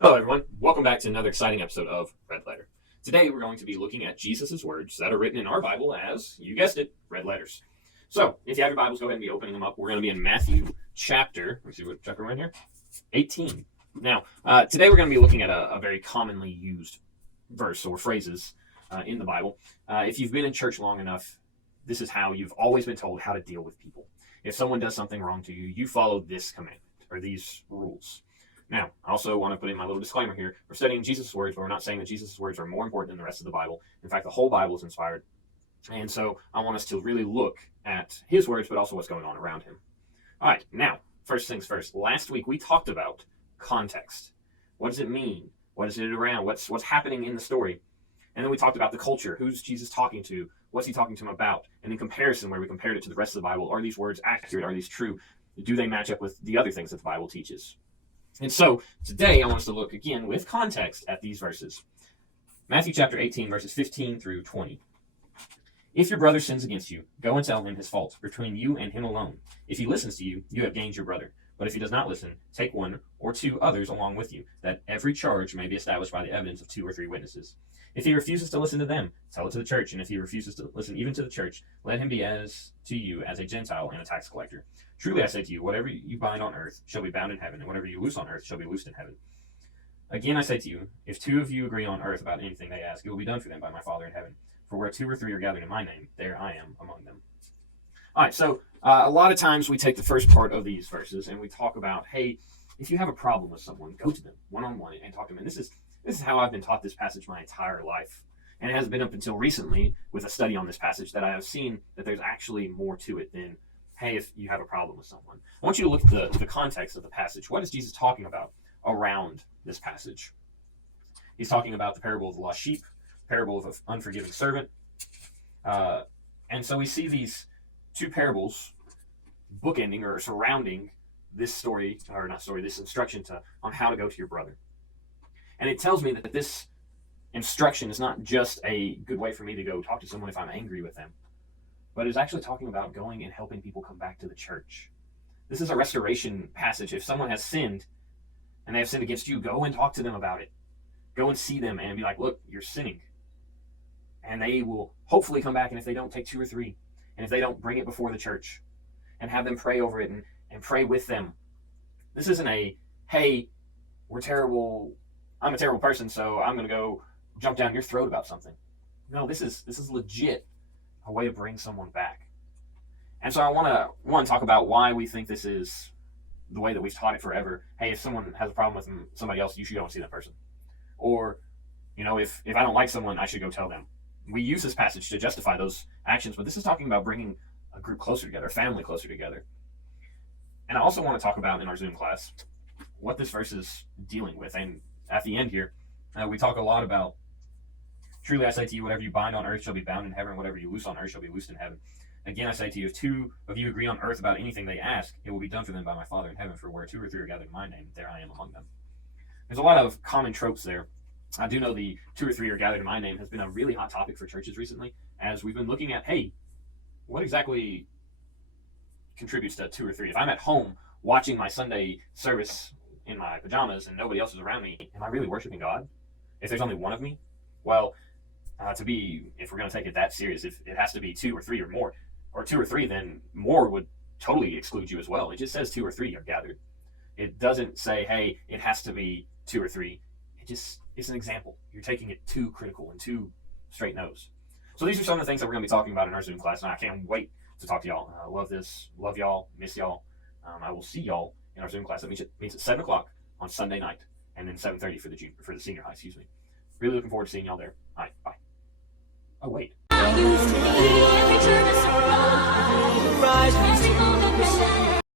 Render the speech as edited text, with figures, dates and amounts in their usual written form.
Hello, everyone. Welcome back to another exciting episode of Red Letter. Today, we're going to be looking at Jesus' words that are written in our Bible as, you guessed it, red letters. So, if you have your Bibles, go ahead and be opening them up. We're going to be in Matthew chapter, let me see what chapter we're in here, 18. Now, today we're going to be looking at a very commonly used verse or phrases in the Bible. If you've been in church long enough, this is how you've always been told how to deal with people. If someone does something wrong to you, you follow this commandment or these rules. Now, I also want to put in my little disclaimer here. We're studying Jesus' words, but we're not saying that Jesus' words are more important than the rest of the Bible. In fact, the whole Bible is inspired. And so I want us to really look at his words, but also what's going on around him. All right, now, first things first. Last week, we talked about context. What does it mean? What is it around? What's happening in the story? And then we talked about the culture. Who's Jesus talking to? What's he talking to them about? And in comparison, where we compared it to the rest of the Bible, are these words accurate? Are these true? Do they match up with the other things that the Bible teaches? And so today I want us to look again with context at these verses. Matthew chapter 18, verses 15 through 20. If your brother sins against you, go and tell him his fault between you and him alone. If he listens to you, you have gained your brother. But if he does not listen, take one or two others along with you, that every charge may be established by the evidence of 2 or 3 witnesses. If he refuses to listen to them, tell it to the church. And if he refuses to listen even to the church, let him be as to you as a Gentile and a tax collector. Truly I say to you, whatever you bind on earth shall be bound in heaven, and whatever you loose on earth shall be loosed in heaven. Again I say to you, if 2 of you agree on earth about anything they ask, it will be done for them by my Father in heaven. For where 2 or 3 are gathered in my name, there I am among them. All right, so a lot of times we take the first part of these verses and we talk about, hey, if you have a problem with someone, go to them one-on-one and talk to them. And this is how I've been taught this passage my entire life. And it has been up until recently with a study on this passage that I have seen that there's actually more to it than, hey, if you have a problem with someone. I want you to look at the context of the passage. What is Jesus talking about around this passage? He's talking about the parable of the lost sheep, parable of an unforgiving servant. And so we see these 2 parables bookending or surrounding this story, or not story, this instruction on how to go to your brother. And it tells me that this instruction is not just a good way for me to go talk to someone if I'm angry with them, but it's actually talking about going and helping people come back to the church. This is a restoration passage. If someone has sinned and they have sinned against you, go and talk to them about it. Go and see them and be like, look, you're sinning. And they will hopefully come back, and if they don't, take 2 or 3. And if they don't, bring it before the church and have them pray over it and pray with them. This isn't a, hey, we're terrible, I'm a terrible person, so I'm going to go jump down your throat about something. No, this is legit a way to bring someone back. And so I want to, talk about why we think this is the way that we've taught it forever. Hey, if someone has a problem with somebody else, you should go and see that person. Or, if I don't like someone, I should go tell them. We use this passage to justify those actions, but this is talking about bringing a group closer together, a family closer together. And I also want to talk about in our Zoom class what this verse is dealing with. And at the end here, we talk a lot about, truly I say to you, whatever you bind on earth shall be bound in heaven, and whatever you loose on earth shall be loosed in heaven. Again I say to you, if 2 of you agree on earth about anything they ask, it will be done for them by my Father in heaven. For where 2 or 3 are gathered in my name, there I am among them. There's a lot of common tropes there. I do know the 2 or 3 are gathered in my name has been a really hot topic for churches recently, as we've been looking at, hey, what exactly contributes to 2 or 3? If I'm at home watching my Sunday service in my pajamas and nobody else is around me, am I really worshiping God? If there's only one of me? Well, if we're going to take it that serious, if it has to be 2 or 3 or more, or 2 or 3, then more would totally exclude you as well. It just says 2 or 3 are gathered. It doesn't say, hey, it has to be 2 or 3. It's an example. You're taking it too critical and too straight nose. So these are some of the things that we're going to be talking about in our Zoom class, and I can't wait to talk to y'all. I love this. Love y'all. Miss y'all. I will see y'all in our Zoom class. That means at 7 o'clock on Sunday night, and then 7:30 for the senior high. Really looking forward to seeing y'all there. All right, bye. Oh, wait.